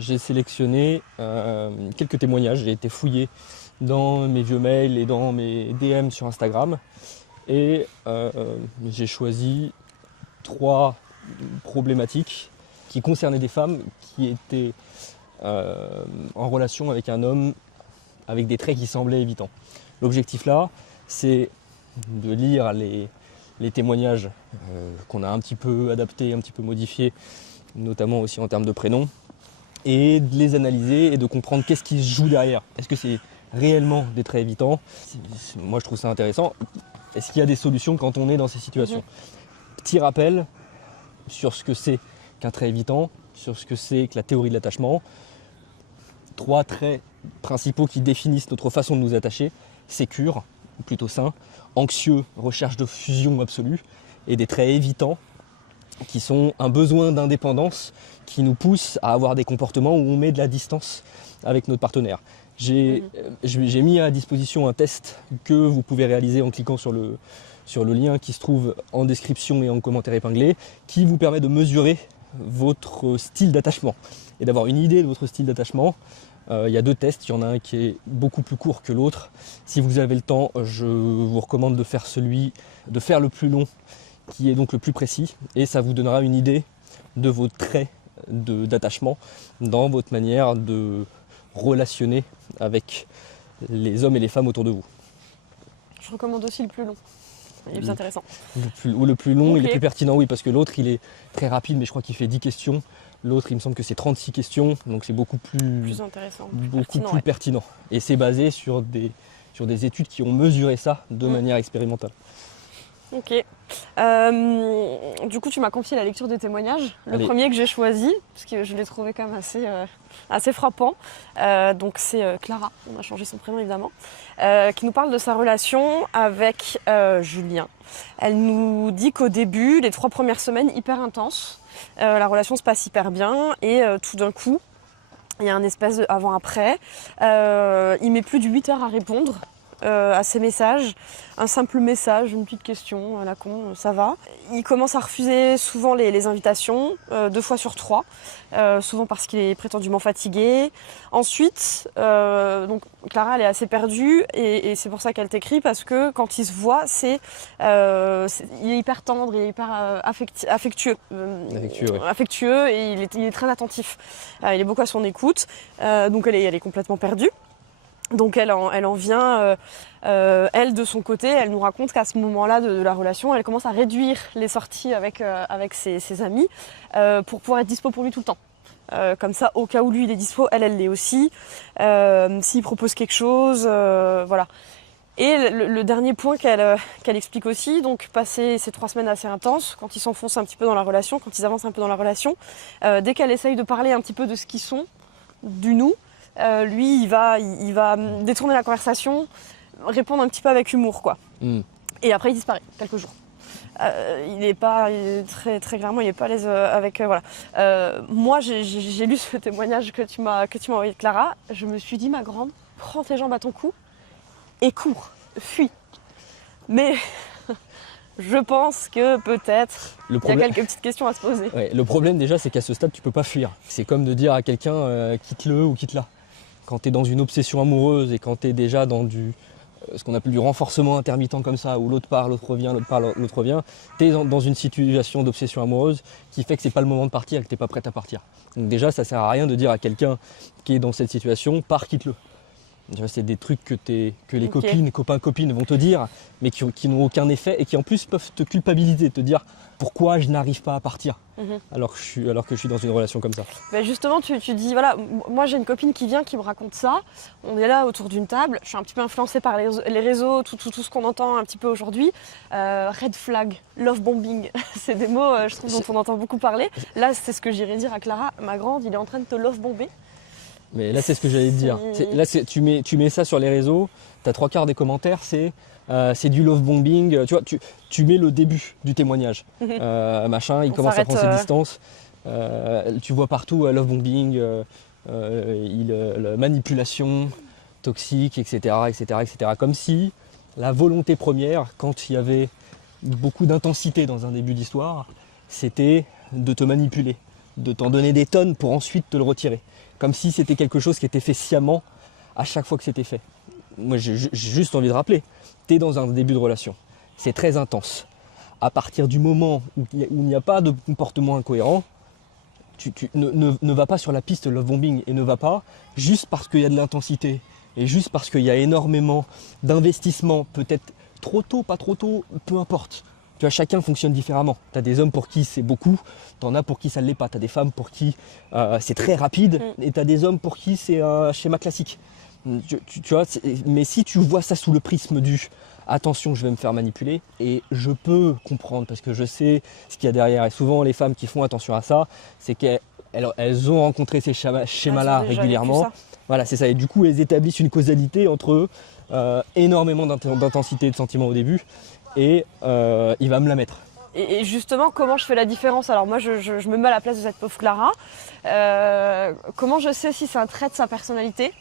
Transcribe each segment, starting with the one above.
j'ai sélectionné quelques témoignages. J'ai été fouillé dans mes vieux mails et dans mes DM sur Instagram. Et j'ai choisi 3 problématiques qui concernaient des femmes qui étaient en relation avec un homme avec des traits qui semblaient évitants. L'objectif là, c'est de lire les témoignages qu'on a un petit peu adaptés, un petit peu modifiés, notamment aussi en termes de prénoms, et de les analyser et de comprendre qu'est-ce qui se joue derrière. Est-ce que c'est réellement des traits évitants? Moi je trouve ça intéressant. Est-ce qu'il y a des solutions quand on est dans ces situations? Petit rappel sur ce que c'est qu'un trait évitant, sur ce que c'est que la théorie de l'attachement. 3 traits principaux qui définissent notre façon de nous attacher: sécure, ou plutôt sain; anxieux, recherche de fusion absolue; et des traits évitants qui sont un besoin d'indépendance qui nous pousse à avoir des comportements où on met de la distance avec notre partenaire. J'ai mis à disposition un test que vous pouvez réaliser en cliquant sur le lien qui se trouve en description et en commentaire épinglé, qui vous permet de mesurer votre style d'attachement et d'avoir une idée de votre style d'attachement. Il y a 2 tests, il y en a un qui est beaucoup plus court que l'autre. Si vous avez le temps, je vous recommande de faire le plus long, qui est donc le plus précis, et ça vous donnera une idée de vos traits d'attachement dans votre manière de relationner avec les hommes et les femmes autour de vous. Je recommande aussi le plus long. Il est plus intéressant. Le plus long, Okay. Il est plus pertinent, oui, parce que l'autre, il est très rapide, mais je crois qu'il fait 10 questions. L'autre, il me semble que c'est 36 questions, donc c'est beaucoup plus intéressant, plus pertinent. Et c'est basé sur des études qui ont mesuré ça de manière expérimentale. Ok. Du coup, tu m'as confié la lecture des témoignages. Le premier que j'ai choisi, parce que je l'ai trouvé quand même assez frappant. Donc c'est Clara, on a changé son prénom évidemment, qui nous parle de sa relation avec Julien. Elle nous dit qu'au début, les 3 premières semaines hyper intenses, la relation se passe hyper bien et tout d'un coup, il y a un espèce de avant-après. Il met plus de 8 heures à répondre à ses messages. Un simple message, une petite question à la con, ça va. Il commence à refuser souvent les invitations, 2 fois sur 3, souvent parce qu'il est prétendument fatigué. Ensuite, donc Clara, elle est assez perdue et c'est pour ça qu'elle t'écrit, parce que quand il se voit, il est hyper tendre, il est hyper affectueux, affectueux, et il est très attentif. Il est beaucoup à son écoute, donc elle est complètement perdue. Donc elle en vient, elle de son côté, elle nous raconte qu'à ce moment-là de la relation, elle commence à réduire les sorties avec ses amis pour pouvoir être dispo pour lui tout le temps. Comme ça, au cas où lui il est dispo, elle l'est aussi. S'il propose quelque chose, voilà. Et le dernier point qu'elle explique aussi, donc passer ces 3 semaines assez intenses, quand ils s'enfoncent un petit peu dans la relation, quand ils avancent un peu dans la relation, dès qu'elle essaye de parler un petit peu de ce qu'ils sont, du nous, lui, il va détourner la conversation, répondre un petit peu avec humour, quoi. Et après, il disparaît quelques jours. Très clairement, il n'est pas à l'aise avec... voilà. Moi, j'ai lu ce témoignage que tu m'as envoyé de Clara. Je me suis dit, ma grande, prends tes jambes à ton cou et cours, fuis. Mais je pense que peut-être il y a quelques petites questions à se poser. Ouais, le problème déjà, c'est qu'à ce stade, tu peux pas fuir. C'est comme de dire à quelqu'un quitte-le ou quitte-la. Quand tu es dans une obsession amoureuse et quand tu es déjà dans ce qu'on appelle du renforcement intermittent comme ça, où l'autre part, l'autre revient, l'autre part, l'autre revient, tu es dans une situation d'obsession amoureuse qui fait que c'est pas le moment de partir et que tu n'es pas prête à partir. Donc déjà, ça sert à rien de dire à quelqu'un qui est dans cette situation, pars, quitte-le. C'est des trucs que les copines, copains, copines vont te dire, mais qui n'ont aucun effet et qui en plus peuvent te culpabiliser, te dire pourquoi je n'arrive pas à partir alors que je suis dans une relation comme ça. Ben justement, tu dis, voilà, moi j'ai une copine qui vient, qui me raconte ça, on est là autour d'une table, je suis un petit peu influencée par les réseaux, tout ce qu'on entend un petit peu aujourd'hui. Red flag, love bombing, c'est des mots, je trouve, dont on entend beaucoup parler. Là, c'est ce que j'irais dire à Clara, ma grande, il est en train de te love bomber. Mais là, c'est ce que j'allais te dire. Là, tu mets ça sur les réseaux, tu as 3/4 des commentaires, c'est du love bombing. Tu vois, tu mets le début du témoignage. Machin, il commence à prendre ses distances. Tu vois partout love bombing, manipulation toxique, etc., etc., etc. Comme si la volonté première, quand il y avait beaucoup d'intensité dans un début d'histoire, c'était de te manipuler, de t'en donner des tonnes pour ensuite te le retirer. Comme si c'était quelque chose qui était fait sciemment à chaque fois que c'était fait. Moi, j'ai juste envie de rappeler, tu es dans un début de relation. C'est très intense. À partir du moment où il n'y a pas de comportement incohérent, tu ne va pas sur la piste love bombing et ne va pas juste parce qu'il y a de l'intensité et juste parce qu'il y a énormément d'investissement, peut-être trop tôt, pas trop tôt, peu importe. Tu vois, chacun fonctionne différemment. Tu as des hommes pour qui c'est beaucoup, tu en as pour qui ça ne l'est pas. Tu as des femmes pour qui c'est très rapide et tu as des hommes pour qui c'est un schéma classique. Tu vois, mais si tu vois ça sous le prisme du attention, je vais me faire manipuler, et je peux comprendre parce que je sais ce qu'il y a derrière. Et souvent, les femmes qui font attention à ça, c'est qu'elles ont rencontré ces schémas-là régulièrement. Voilà, c'est ça. Et du coup, elles établissent une causalité entre énormément d'intensité et de sentiments au début, et il va me la mettre. Et justement, comment je fais la différence? Alors moi, je me mets à la place de cette pauvre Clara. Comment je sais si c'est un trait de sa personnalité?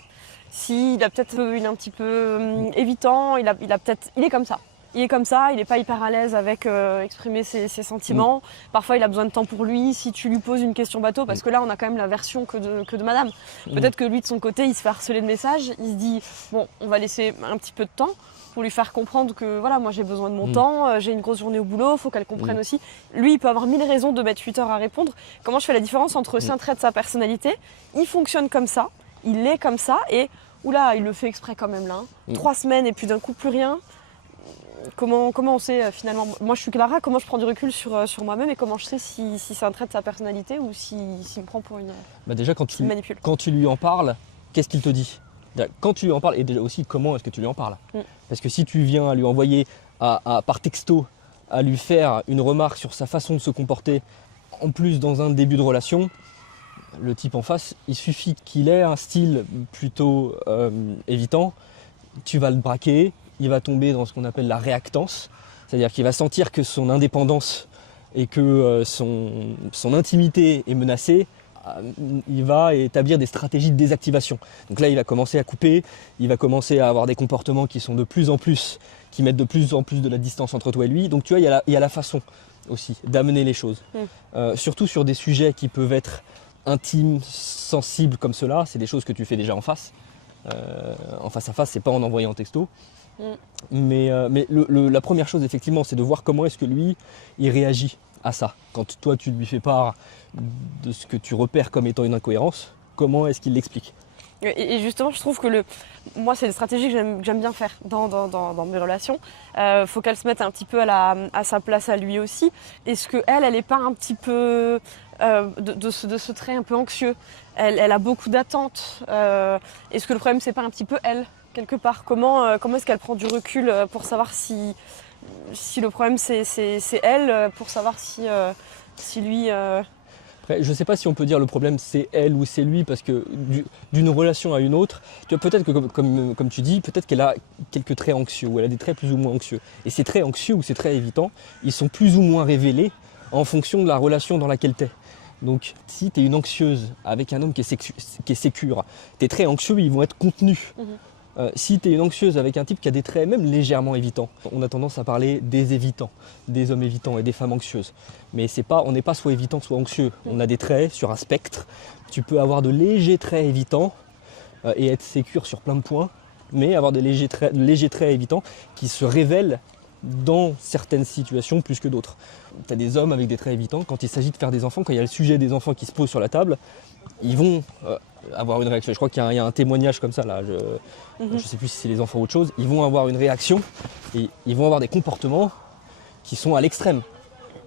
S'il a peut-être il est un petit peu évitant, il est comme ça. Il est comme ça, il n'est pas hyper à l'aise avec exprimer ses sentiments. Parfois, il a besoin de temps pour lui. Si tu lui poses une question bateau, parce que là, on a quand même la version que de madame. Peut-être que lui, de son côté, il se fait harceler de messages. Il se dit, bon, on va laisser un petit peu de temps pour lui faire comprendre que voilà, moi j'ai besoin de mon temps, j'ai une grosse journée au boulot, il faut qu'elle comprenne aussi. Lui, il peut avoir 1000 raisons de mettre 8 heures à répondre. Comment je fais la différence entre c'est un trait de sa personnalité, il fonctionne comme ça, il est comme ça, et oula, il le fait exprès quand même là. 3 semaines et puis d'un coup plus rien. Comment on sait finalement? Moi je suis Clara, comment je prends du recul sur moi-même et comment je sais si c'est un trait de sa personnalité ou s'il me prend pour une... Déjà quand tu lui en parles, qu'est-ce qu'il te dit? Quand tu lui en parles, et déjà aussi comment est-ce que tu lui en parles? Parce que si tu viens à lui envoyer par texto, à lui faire une remarque sur sa façon de se comporter, en plus dans un début de relation, le type en face, il suffit qu'il ait un style plutôt évitant, tu vas le braquer, il va tomber dans ce qu'on appelle la réactance, c'est-à-dire qu'il va sentir que son indépendance et que son intimité est menacée. Il va établir des stratégies de désactivation. Donc là, il va commencer à couper, il va commencer à avoir des comportements qui sont de plus en plus, qui mettent de plus en plus de la distance entre toi et lui. Donc tu vois, il y a la façon aussi d'amener les choses. Surtout sur des sujets qui peuvent être intimes, sensibles comme cela, c'est des choses que tu fais déjà en face. En face à face, c'est pas en envoyant un texto. Mais la première chose, effectivement, c'est de voir comment est-ce que lui, il réagit à ça. Quand toi, tu lui fais part de ce que tu repères comme étant une incohérence, comment est-ce qu'il l'explique? Et justement, je trouve que moi, c'est une stratégie que j'aime bien faire dans mes relations. Faut qu'elle se mette un petit peu à sa place à lui aussi. Est-ce qu'elle n'est pas un petit peu de ce trait un peu anxieux? Elle a beaucoup d'attentes. Est-ce que le problème, c'est pas un petit peu elle, quelque part? Comment est-ce qu'elle prend du recul pour savoir si le problème, c'est elle, pour savoir si lui... Après, je ne sais pas si on peut dire le problème c'est elle ou c'est lui, parce que d'une relation à une autre, tu vois, peut-être que comme tu dis, peut-être qu'elle a quelques traits anxieux, ou elle a des traits plus ou moins anxieux. Et ces traits anxieux ou ces traits évitants, ils sont plus ou moins révélés en fonction de la relation dans laquelle tu es. Donc si tu es une anxieuse avec un homme qui est sécure, tes traits anxieux ils vont être contenus. Si tu es une anxieuse avec un type qui a des traits même légèrement évitants, on a tendance à parler des évitants, des hommes évitants et des femmes anxieuses. Mais on n'est pas soit évitant soit anxieux. On a des traits sur un spectre. Tu peux avoir de légers traits évitants et être sécure sur plein de points, mais avoir de légers traits évitants qui se révèlent dans certaines situations plus que d'autres. Tu as des hommes avec des traits évitants, quand il s'agit de faire des enfants, quand il y a le sujet des enfants qui se pose sur la table, ils vont avoir une réaction. Je crois qu'il y a un témoignage comme ça là, je ne sais plus si c'est les enfants ou autre chose, ils vont avoir une réaction et ils vont avoir des comportements qui sont à l'extrême.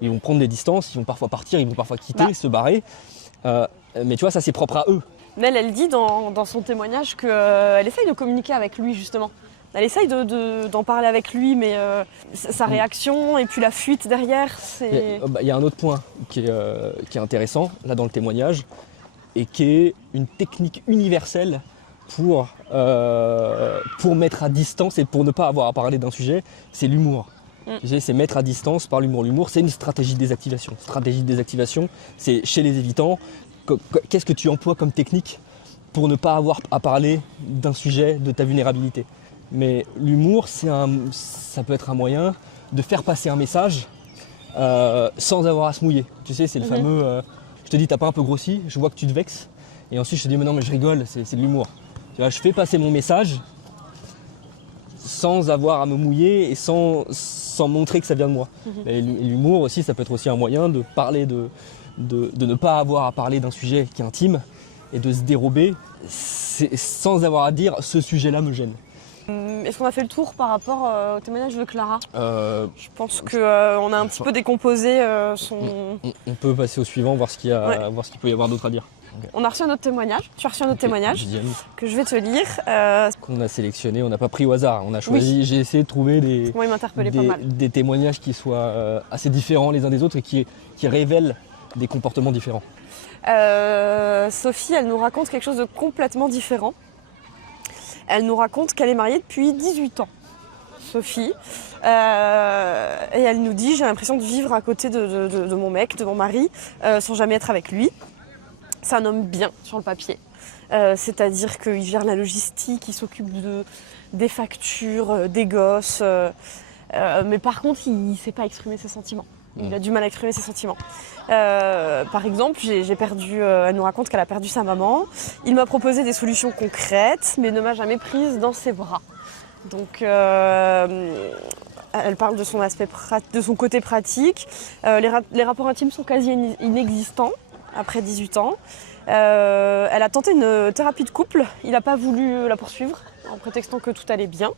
Ils vont prendre des distances, ils vont parfois partir, ils vont parfois quitter, se barrer. Mais tu vois, ça c'est propre à eux. Mais elle dit dans son témoignage qu'elle essaye de communiquer avec lui justement. Elle essaye d'en parler avec lui, mais sa réaction et puis la fuite derrière, c'est... Il y a un autre point qui est intéressant, là dans le témoignage, et qui est une technique universelle pour mettre à distance et pour ne pas avoir à parler d'un sujet, c'est l'humour. Tu sais, c'est mettre à distance par l'humour. L'humour, c'est une stratégie de désactivation. Stratégie de désactivation, c'est chez les évitants. Qu'est-ce que tu emploies comme technique pour ne pas avoir à parler d'un sujet, de ta vulnérabilité? Mais l'humour, ça peut être un moyen de faire passer un message sans avoir à se mouiller. Tu sais, c'est le fameux te dis t'as pas un peu grossi, je vois que tu te vexes. Et ensuite je te dis mais non mais je rigole, c'est de l'humour. Tu vois, je fais passer mon message sans avoir à me mouiller et sans montrer que ça vient de moi. Et l'humour aussi, ça peut être aussi un moyen de parler de ne pas avoir à parler d'un sujet qui est intime et de se dérober sans avoir à dire ce sujet-là me gêne. Est-ce qu'on a fait le tour par rapport au témoignage de Clara ? Je pense qu'on a un petit peu décomposé son... On peut passer au suivant, voir ce qu'il peut y avoir d'autre à dire. Okay. On a reçu un autre témoignage, tu as reçu un autre témoignage que je vais te lire. Qu'on a sélectionné, on n'a pas pris au hasard, on a choisi, j'ai essayé de trouver des témoignages qui soient assez différents les uns des autres et qui révèlent des comportements différents. Sophie, elle nous raconte quelque chose de complètement différent. Elle nous raconte qu'elle est mariée depuis 18 ans, Sophie. Et elle nous dit, j'ai l'impression de vivre à côté de mon mec, de mon mari, sans jamais être avec lui. C'est un homme bien sur le papier. C'est-à-dire qu'il gère la logistique, il s'occupe des factures, des gosses. Mais par contre, il ne sait pas exprimer ses sentiments. Il a du mal à exprimer ses sentiments. Par exemple, elle nous raconte qu'elle a perdu sa maman. Il m'a proposé des solutions concrètes, mais ne m'a jamais prise dans ses bras. Donc, elle parle de son côté pratique. Les rapports intimes sont quasi inexistants après 18 ans. Elle a tenté une thérapie de couple. Il n'a pas voulu la poursuivre en prétextant que tout allait bien.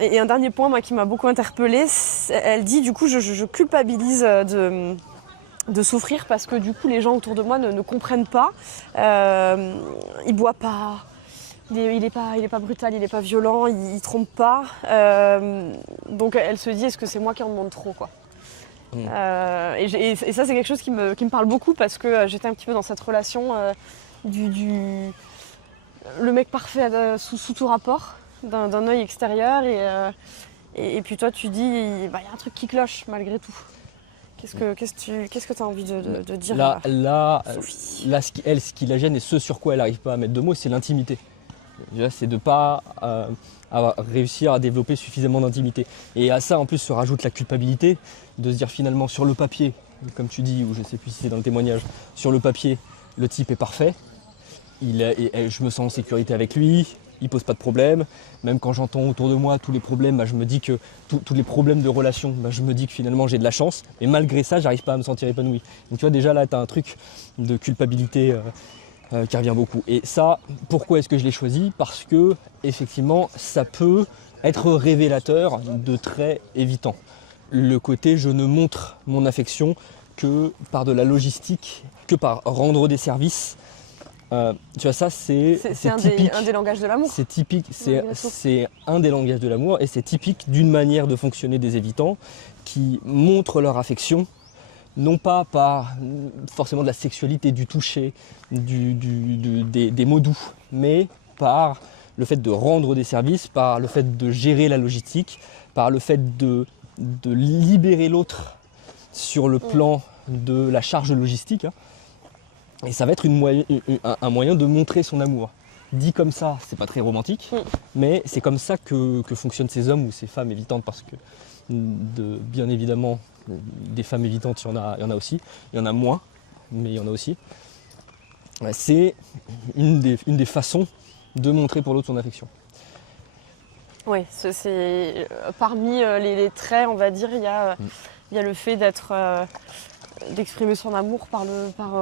Et un dernier point qui m'a beaucoup interpellée, elle dit du coup je culpabilise de souffrir parce que du coup les gens autour de moi ne comprennent pas. Il boit pas, il est pas brutal, il est pas violent, il trompe pas. Donc elle se dit est-ce que c'est moi qui en demande trop quoi. Et ça c'est quelque chose qui me parle beaucoup parce que j'étais un petit peu dans cette relation le mec parfait sous tout rapport d'un œil extérieur et puis toi tu dis il y a un truc qui cloche malgré tout. Qu'est-ce que tu as envie de dire Sophie ? Là ce qui la gêne et ce sur quoi elle n'arrive pas à mettre de mots, c'est l'intimité. C'est de ne pas réussir à développer suffisamment d'intimité. Et à ça en plus se rajoute la culpabilité de se dire finalement sur le papier, comme tu dis, ou je ne sais plus si c'est dans le témoignage, sur le papier le type est parfait, je me sens en sécurité avec lui, il pose pas de problème. Même quand j'entends autour de moi tous les problèmes, je me dis que tous les problèmes de relation, je me dis que finalement j'ai de la chance. Et malgré ça, j'arrive pas à me sentir épanoui. Donc tu vois déjà là, tu as un truc de culpabilité qui revient beaucoup. Et ça, pourquoi est-ce que je l'ai choisi ? Parce que effectivement, ça peut être révélateur de traits évitants. Le côté je ne montre mon affection que par de la logistique, que par rendre des services. Tu vois, ça c'est typique. Un des langages de l'amour. C'est typique, c'est un des langages de l'amour et c'est typique d'une manière de fonctionner des évitants qui montrent leur affection, non pas par forcément de la sexualité, du toucher, des mots doux, mais par le fait de rendre des services, par le fait de gérer la logistique, par le fait de libérer l'autre sur le plan de la charge logistique. Et ça va être un moyen de montrer son amour. Dit comme ça, c'est pas très romantique, mais c'est comme ça que fonctionnent ces hommes ou ces femmes évitantes, parce que bien évidemment, des femmes évitantes, il y en a aussi. Il y en a moins, mais il y en a aussi. C'est une des façons de montrer pour l'autre son affection. Oui, c'est parmi les traits, on va dire, il y a le fait d'exprimer son amour par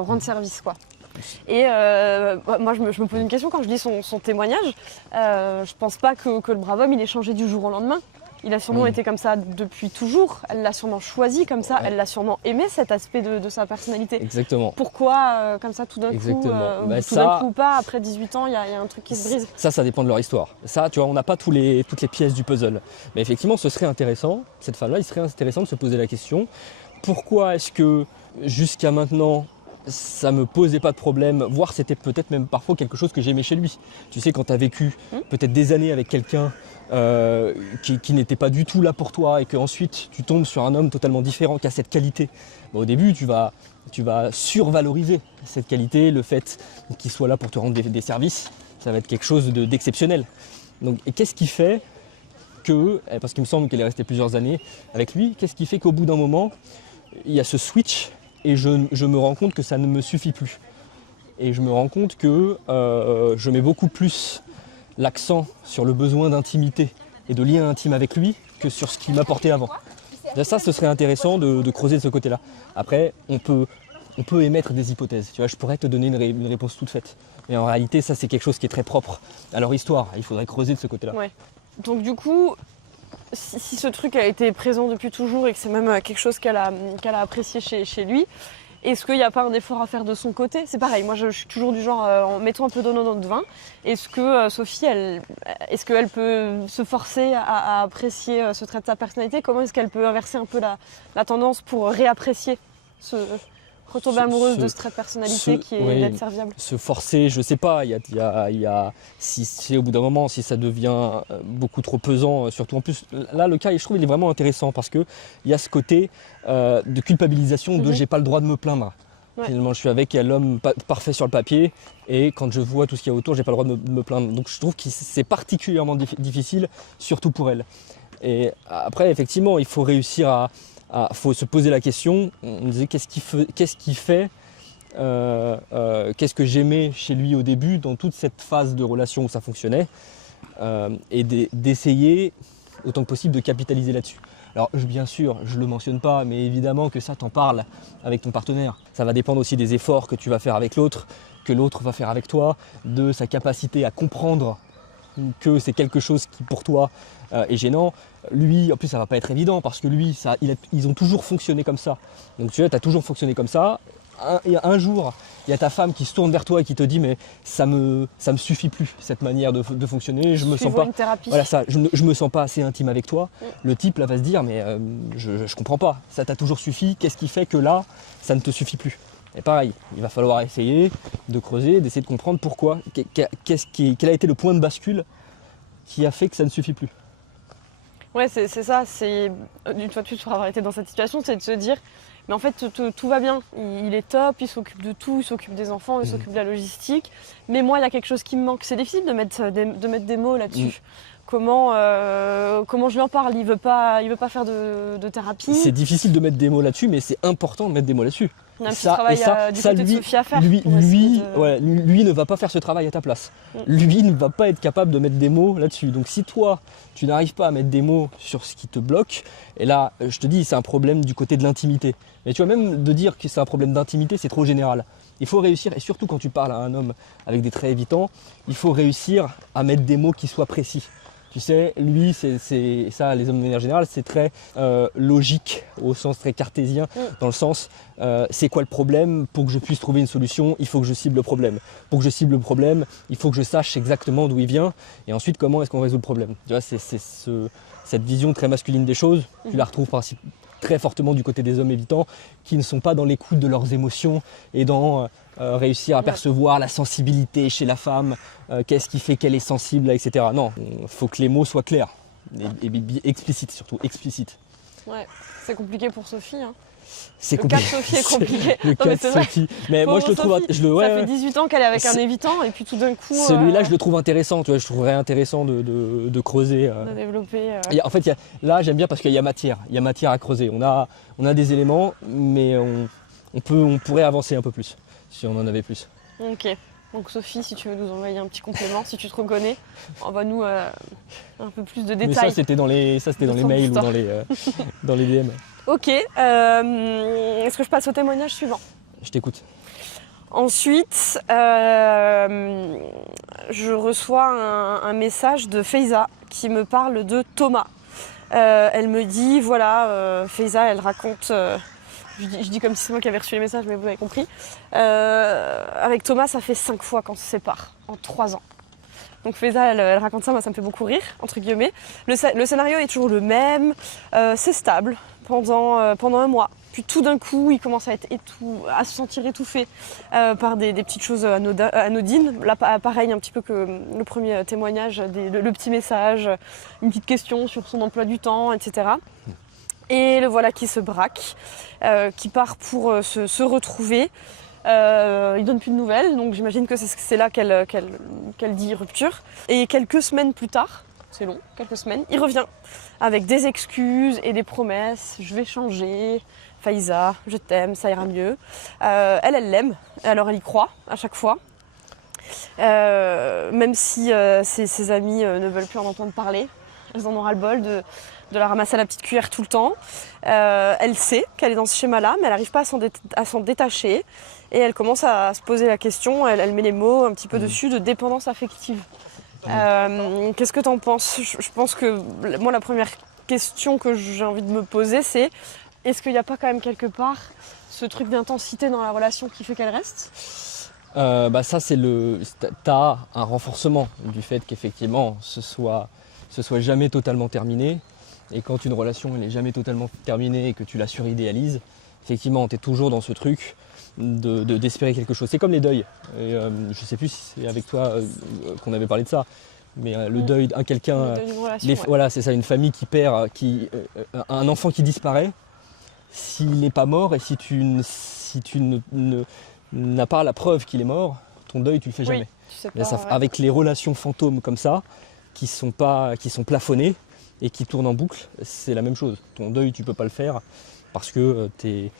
rendre service, quoi. Et moi, je me pose une question quand je lis son témoignage. Je pense pas que le brave homme, il ait changé du jour au lendemain. Il a sûrement été comme ça depuis toujours. Elle l'a sûrement choisi comme ça. Elle l'a sûrement aimé, cet aspect de sa personnalité. Exactement. Pourquoi, comme ça, tout d'un coup, d'un coup ou pas, après 18 ans, il y a un truc qui se brise. Ça dépend de leur histoire. Ça, tu vois, on n'a pas toutes les pièces du puzzle. Mais effectivement, ce serait intéressant, cette femme-là, il serait intéressant de se poser la question. Pourquoi est-ce que, jusqu'à maintenant, ça me posait pas de problème, voire c'était peut-être même parfois quelque chose que j'aimais chez lui. Tu sais, quand tu as vécu peut-être des années avec quelqu'un qui n'était pas du tout là pour toi et qu'ensuite tu tombes sur un homme totalement différent qui a cette qualité, au début tu vas survaloriser cette qualité, le fait qu'il soit là pour te rendre des services, ça va être quelque chose d'exceptionnel. Donc, et qu'est-ce qui fait que, parce qu'il me semble qu'elle est restée plusieurs années avec lui, qu'est-ce qui fait qu'au bout d'un moment, il y a ce switch et je me rends compte que ça ne me suffit plus. Et je me rends compte que je mets beaucoup plus l'accent sur le besoin d'intimité et de lien intime avec lui que sur ce qu'il m'apportait avant. Ça, ce serait intéressant de creuser de ce côté-là. Après, on peut émettre des hypothèses. Tu vois, je pourrais te donner une réponse toute faite. Mais en réalité, ça, c'est quelque chose qui est très propre à leur histoire. Il faudrait creuser de ce côté-là. Ouais. Donc du coup, si ce truc a été présent depuis toujours et que c'est même quelque chose qu'elle a apprécié chez lui, est-ce qu'il n'y a pas un effort à faire de son côté? C'est pareil, moi je suis toujours du genre, mettons un peu d'eau dans notre vin. Est-ce que Sophie, est-ce qu'elle peut se forcer à apprécier ce trait de sa personnalité? Comment est-ce qu'elle peut inverser un peu la tendance pour réapprécier retomber amoureuse de ce trait de personnalité qui est d'être serviable? Se forcer, je sais pas, si au bout d'un moment, si ça devient beaucoup trop pesant, surtout en plus, là le cas, je trouve il est vraiment intéressant parce qu'il y a ce côté de culpabilisation de j'ai pas le droit de me plaindre. Ouais. Finalement, je suis avec l'homme parfait sur le papier et quand je vois tout ce qu'il y a autour, j'ai pas le droit de me plaindre. Donc je trouve que c'est particulièrement difficile, surtout pour elle. Et après, effectivement, il faut réussir faut se poser la question, on disait qu'est-ce que j'aimais chez lui au début dans toute cette phase de relation où ça fonctionnait et d'essayer autant que possible de capitaliser là-dessus. Alors bien sûr, je ne le mentionne pas, mais évidemment que ça t'en parle avec ton partenaire. Ça va dépendre aussi des efforts que tu vas faire avec l'autre, que l'autre va faire avec toi, de sa capacité à comprendre que c'est quelque chose qui pour toi est gênant. Lui, en plus ça va pas être évident parce que lui, ils ont toujours fonctionné comme ça. Donc tu vois, tu as toujours fonctionné comme ça. Un jour, il y a ta femme qui se tourne vers toi et qui te dit mais ça me suffit plus cette manière de fonctionner. Je me sens pas. Une thérapie. Voilà ça. Je me sens pas assez intime avec toi. Le type là va se dire mais je comprends pas. Ça t'a toujours suffi. Qu'est-ce qui fait que là ça ne te suffit plus? Et pareil, il va falloir essayer de creuser, d'essayer de comprendre pourquoi. Quel a été le point de bascule qui a fait que ça ne suffit plus? Ouais, c'est ça, c'est une fois de plus pour avoir été dans cette situation, c'est de se dire mais en fait tout va bien, il est top, il s'occupe de tout, il s'occupe des enfants, il s'occupe de la logistique, mais moi il y a quelque chose qui me manque, c'est difficile de mettre des mots là-dessus. Comment je lui en parle? Il veut pas faire de thérapie. C'est difficile de mettre des mots là-dessus, mais c'est important de mettre des mots là-dessus. Il y a un petit travail du côté de Sophie à faire. Lui ne va pas faire ce travail à ta place. Lui ne va pas être capable de mettre des mots là-dessus. Donc si toi, tu n'arrives pas à mettre des mots sur ce qui te bloque, et là, je te dis, c'est un problème du côté de l'intimité. Mais tu vois, même de dire que c'est un problème d'intimité, c'est trop général. Il faut réussir, et surtout quand tu parles à un homme avec des traits évitants, il faut réussir à mettre des mots qui soient précis. Tu sais, lui, c'est ça, les hommes de manière générale, c'est très logique, au sens très cartésien, dans le sens, c'est quoi le problème? Pour que je puisse trouver une solution, il faut que je cible le problème. Pour que je cible le problème, il faut que je sache exactement d'où il vient, et ensuite, comment est-ce qu'on résout le problème? Tu vois, cette vision très masculine des choses, tu la retrouves très fortement du côté des hommes évitants, qui ne sont pas dans l'écoute de leurs émotions, et dans réussir à percevoir la sensibilité chez la femme, qu'est-ce qui fait qu'elle est sensible, etc. Non, il faut que les mots soient clairs, et explicites surtout, explicites. Ouais, c'est compliqué pour Sophie. Hein. C'est le cas de Sophie est compliqué. Le cas de Sophie. Mais moi je le trouve... Ça fait 18 ans qu'elle est avec un évitant et puis tout d'un coup... Celui-là je le trouve intéressant, tu vois, je trouverais intéressant de creuser. De développer. En fait, là j'aime bien parce qu'il y a matière à creuser. On a des éléments, mais on pourrait avancer un peu plus, si on en avait plus. Ok. Donc Sophie, si tu veux nous envoyer un petit complément, si tu te reconnais, envoie-nous un peu plus de détails. Mais ça c'était dans les mails ou dans les DM. Ok, est-ce que je passe au témoignage suivant? Je t'écoute. Ensuite, je reçois un message de Faiza qui me parle de Thomas. Elle me dit, voilà, Faiza, elle raconte... Je dis comme si c'est moi qui avais reçu les messages, mais vous avez compris. Avec Thomas, ça fait 5 fois qu'on se sépare, en 3 ans. Donc Faiza, elle raconte ça, moi ça me fait beaucoup rire, entre guillemets. Le scénario est toujours le même, c'est stable pendant un mois. Puis tout d'un coup, il commence à se sentir étouffé par des petites choses anodines. Là, pareil, un petit peu que le premier témoignage, le petit message, une petite question sur son emploi du temps, etc. Et le voilà qui se braque, qui part pour se retrouver. Il donne plus de nouvelles, donc j'imagine que c'est là qu'elle dit rupture. Et quelques semaines plus tard, c'est long, quelques semaines, il revient avec des excuses et des promesses. Je vais changer, Faiza, je t'aime, ça ira mieux. Elle l'aime, alors elle y croit à chaque fois. Même si ses amis ne veulent plus en entendre parler, elles en ont ras-le-bol de la ramasser à la petite cuillère tout le temps. Elle sait qu'elle est dans ce schéma-là, mais elle n'arrive pas à s'en détacher. Et elle commence à se poser la question, elle met les mots un petit peu dessus, de dépendance affective. Qu'est-ce que tu en penses ? Je pense que moi, la première question que j'ai envie de me poser, c'est est-ce qu'il n'y a pas quand même quelque part ce truc d'intensité dans la relation qui fait qu'elle reste ? Ça, t'as un renforcement du fait qu'effectivement ce soit jamais totalement terminé. Et quand une relation n'est jamais totalement terminée et que tu la suridéalises, effectivement, tu es toujours dans ce truc d'espérer quelque chose. C'est comme les deuils. Et, je sais plus si c'est avec toi qu'on avait parlé de ça, mais le deuil d'un quelqu'un, voilà, c'est ça, une famille qui perd, un enfant qui disparaît, s'il n'est pas mort et si tu n'as pas la preuve qu'il est mort, ton deuil tu le fais jamais. Avec les relations fantômes comme ça, qui sont plafonnées et qui tournent en boucle, c'est la même chose. Ton deuil tu peux pas le faire parce que t'es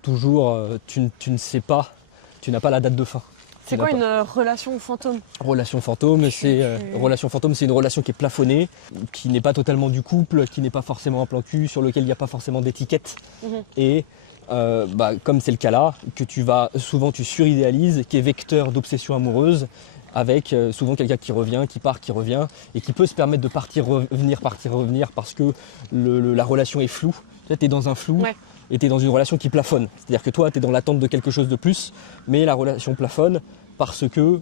toujours, tu ne sais pas, tu n'as pas la date de fin. C'est quoi une relation fantôme ? Relation fantôme, c'est une relation qui est plafonnée, qui n'est pas totalement du couple, qui n'est pas forcément un plan cul, sur lequel il n'y a pas forcément d'étiquette. Et comme c'est le cas là, que souvent tu suridéalises, qui est vecteur d'obsession amoureuse, avec souvent quelqu'un qui revient, qui part, qui revient, et qui peut se permettre de partir, revenir, parce que la relation est floue. Tu es dans un flou. Ouais. Et tu es dans une relation qui plafonne. C'est-à-dire que toi, tu es dans l'attente de quelque chose de plus, mais la relation plafonne parce que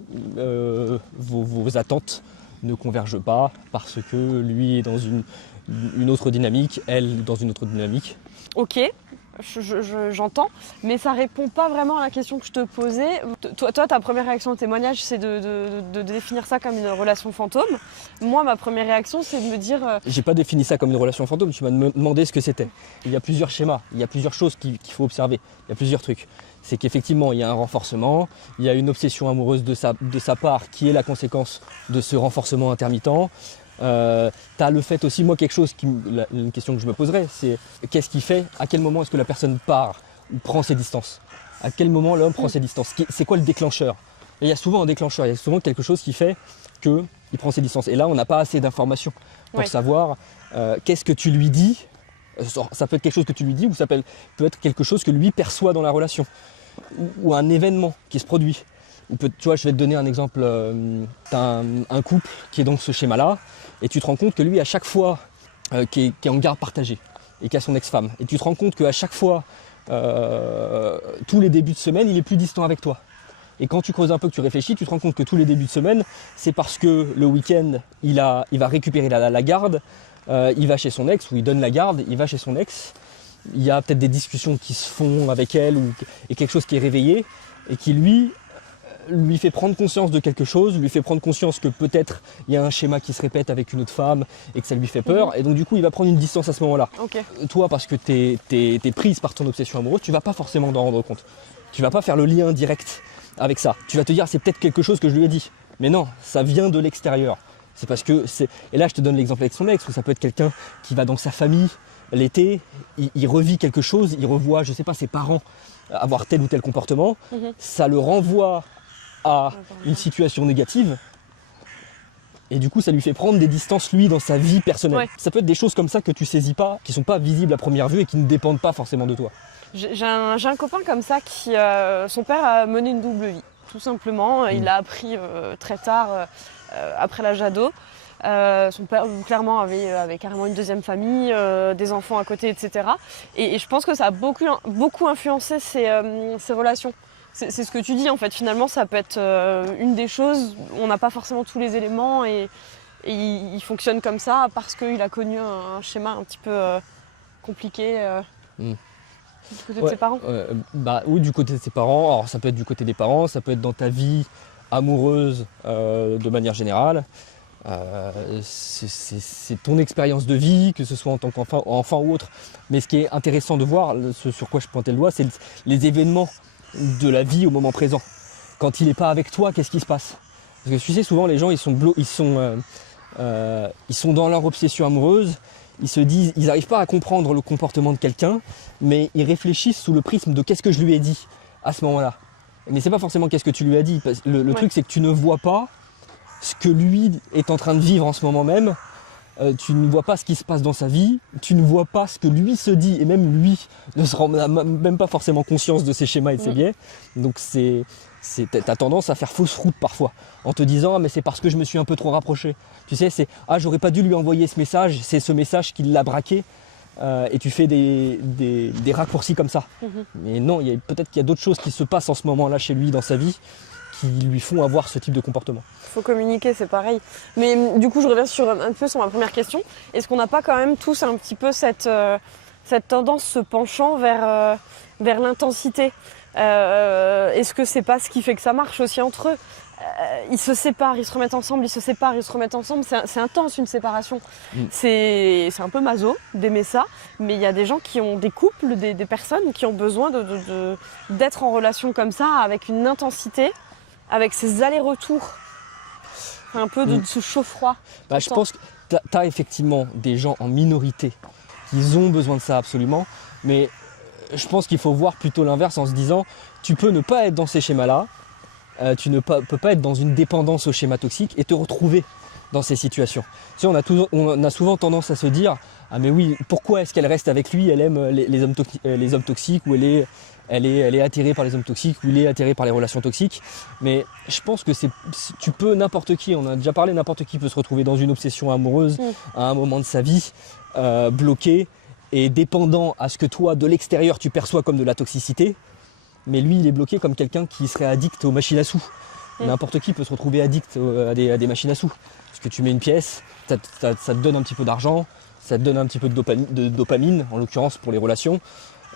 vos attentes ne convergent pas, parce que lui est dans une autre dynamique, elle dans une autre dynamique. Ok, j'entends, mais ça répond pas vraiment à la question que je te posais. Toi, ta première réaction au témoignage, c'est de définir ça comme une relation fantôme. Moi, ma première réaction, c'est de me dire... J'ai pas défini ça comme une relation fantôme, tu m'as demandé ce que c'était. Il y a plusieurs schémas, il y a plusieurs choses qu'il faut observer, il y a plusieurs trucs. C'est qu'effectivement, il y a un renforcement, il y a une obsession amoureuse de sa part qui est la conséquence de ce renforcement intermittent. T'as le fait aussi, moi quelque chose, une question que je me poserais, c'est qu'est-ce qui fait, à quel moment est-ce que la personne part ou prend ses distances ? À quel moment l'homme prend ses distances ? C'est quoi le déclencheur ? Et il y a souvent un déclencheur, il y a souvent quelque chose qui fait qu'il prend ses distances. Et là, on n'a pas assez d'informations pour savoir qu'est-ce que tu lui dis. Ça peut être quelque chose que tu lui dis ou ça peut être quelque chose que lui perçoit dans la relation ou un événement qui se produit. Tu vois, je vais te donner un exemple. Tu as un couple qui est dans ce schéma-là et tu te rends compte que lui, à chaque fois, qui est en garde partagée et qui a son ex-femme, et tu te rends compte qu'à chaque fois, tous les débuts de semaine, il est plus distant avec toi. Et quand tu creuses un peu, que tu réfléchis, tu te rends compte que tous les débuts de semaine, c'est parce que le week-end, il va récupérer la garde, il va chez son ex, ou il donne la garde, il va chez son ex. Il y a peut-être des discussions qui se font avec elle et quelque chose qui est réveillé et qui lui fait prendre conscience de quelque chose, lui fait prendre conscience que peut-être il y a un schéma qui se répète avec une autre femme et que ça lui fait peur. Et donc du coup, il va prendre une distance à ce moment-là. Okay. Toi, parce que t'es prise par ton obsession amoureuse, tu vas pas forcément t'en rendre compte. Tu vas pas faire le lien direct avec ça. Tu vas te dire, c'est peut-être quelque chose que je lui ai dit. Mais non, ça vient de l'extérieur. C'est parce que Et là, je te donne l'exemple avec son ex, où ça peut être quelqu'un qui va dans sa famille l'été, il revit quelque chose, il revoit, je sais pas, ses parents avoir tel ou tel comportement. Ça le renvoie à une situation négative et du coup ça lui fait prendre des distances lui dans sa vie personnelle. Ça peut être des choses comme ça que tu saisis pas, qui sont pas visibles à première vue et qui ne dépendent pas forcément de toi. J'ai un copain comme ça qui, son père a mené une double vie, tout simplement. Il l'a appris très tard, après l'âge ado. Son père clairement avait carrément une deuxième famille, des enfants à côté, etc. Et je pense que ça a beaucoup influencé ses relations. C'est ce que tu dis en fait, finalement ça peut être une des choses, on n'a pas forcément tous les éléments et il fonctionne comme ça parce qu'il a connu un schéma un petit peu compliqué du côté de ses parents. Oui, du côté de ses parents, alors ça peut être du côté des parents, ça peut être dans ta vie amoureuse de manière générale. C'est ton expérience de vie, que ce soit en tant qu'enfant ou autre. Mais ce qui est intéressant de voir, ce sur quoi je pointais le doigt, c'est les événements de la vie au moment présent. Quand il n'est pas avec toi, qu'est-ce qui se passe ? Parce que tu sais, souvent les gens ils sont dans leur obsession amoureuse ils se disent, ils n'arrivent pas à comprendre le comportement de quelqu'un, mais ils réfléchissent sous le prisme de qu'est-ce que je lui ai dit à ce moment-là. Mais c'est pas forcément qu'est-ce que tu lui as dit. Le truc, c'est que tu ne vois pas ce que lui est en train de vivre en ce moment même. Tu ne vois pas ce qui se passe dans sa vie, tu ne vois pas ce que lui se dit, et même lui ne se rend même pas forcément conscience de ses schémas et de ses biais. Donc t'as tendance à faire fausse route parfois, en te disant ah, mais c'est parce que je me suis un peu trop rapproché. Tu sais, c'est ah, j'aurais pas dû lui envoyer ce message, c'est ce message qui l'a braqué. Et tu fais des raccourcis comme ça. Mais non, peut-être qu'il y a d'autres choses qui se passent en ce moment-là chez lui dans sa vie qui lui font avoir ce type de comportement. Il faut communiquer, c'est pareil. Mais du coup, je reviens un peu sur ma première question. Est-ce qu'on n'a pas quand même tous un petit peu cette tendance, ce penchant vers l'intensité Est-ce que c'est pas ce qui fait que ça marche aussi entre eux ils se séparent, ils se remettent ensemble, ils se séparent, ils se remettent ensemble. C'est intense une séparation. C'est un peu maso d'aimer ça, mais il y a des gens qui ont des couples, des personnes qui ont besoin d'être en relation comme ça, avec une intensité, avec ces allers-retours, un peu de ce chaud-froid. Je pense que tu as effectivement des gens en minorité qui ont besoin de ça absolument, mais je pense qu'il faut voir plutôt l'inverse en se disant tu peux ne pas être dans ces schémas-là, tu ne peux pas être dans une dépendance au schéma toxique et te retrouver dans ces situations. Tu sais, on a souvent tendance à se dire ah mais oui, pourquoi est-ce qu'elle reste avec lui, elle aime les hommes toxiques, ou elle est attirée par les hommes toxiques, ou il est attiré par les relations toxiques. Mais je pense que tu peux, n'importe qui, on a déjà parlé, n'importe qui peut se retrouver dans une obsession amoureuse à un moment de sa vie, bloqué et dépendant à ce que toi, de l'extérieur, tu perçois comme de la toxicité. Mais lui, il est bloqué comme quelqu'un qui serait addict aux machines à sous. N'importe qui peut se retrouver addict à des machines à sous. Parce que tu mets une pièce, ça te donne un petit peu d'argent, ça te donne un petit peu de dopamine, en l'occurrence pour les relations.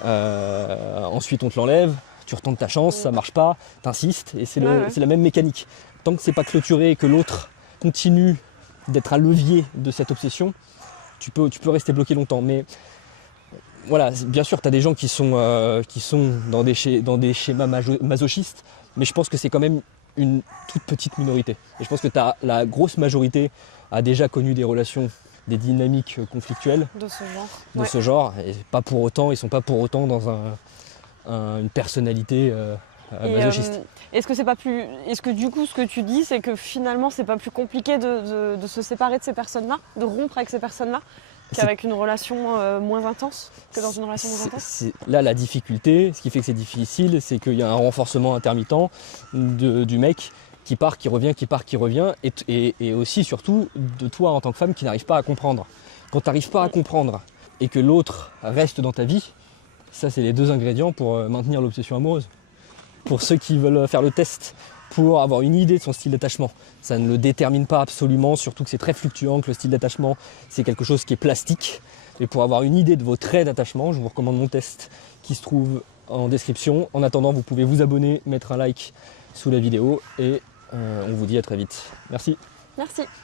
Ensuite, on te l'enlève, tu retentes ta chance, ça marche pas, t'insistes, et c'est la même mécanique. Tant que c'est pas clôturé et que l'autre continue d'être un levier de cette obsession, tu peux rester bloqué longtemps. Mais voilà, bien sûr, tu as des gens qui sont dans des schémas masochistes, mais je pense que c'est quand même une toute petite minorité. Et je pense que la grosse majorité a déjà connu des relations, des dynamiques conflictuelles de ce genre, et pas pour autant, ils sont pas pour autant dans une personnalité masochiste. Est-ce que du coup, ce que tu dis, c'est que finalement, c'est pas plus compliqué de se séparer de ces personnes-là, de rompre avec ces personnes-là, qu'avec une relation moins intense, que dans une relation moins intense? Là, la difficulté, ce qui fait que c'est difficile, c'est qu'il y a un renforcement intermittent du mec qui part, qui revient, qui part, qui revient, et aussi, surtout, de toi en tant que femme qui n'arrive pas à comprendre. Quand tu n'arrives pas à comprendre et que l'autre reste dans ta vie, ça, c'est les deux ingrédients pour maintenir l'obsession amoureuse. Pour ceux qui veulent faire le test, pour avoir une idée de son style d'attachement. Ça ne le détermine pas absolument, surtout que c'est très fluctuant, que le style d'attachement, c'est quelque chose qui est plastique. Et pour avoir une idée de vos traits d'attachement, je vous recommande mon test qui se trouve en description. En attendant, vous pouvez vous abonner, mettre un like sous la vidéo, et on vous dit à très vite. Merci. Merci.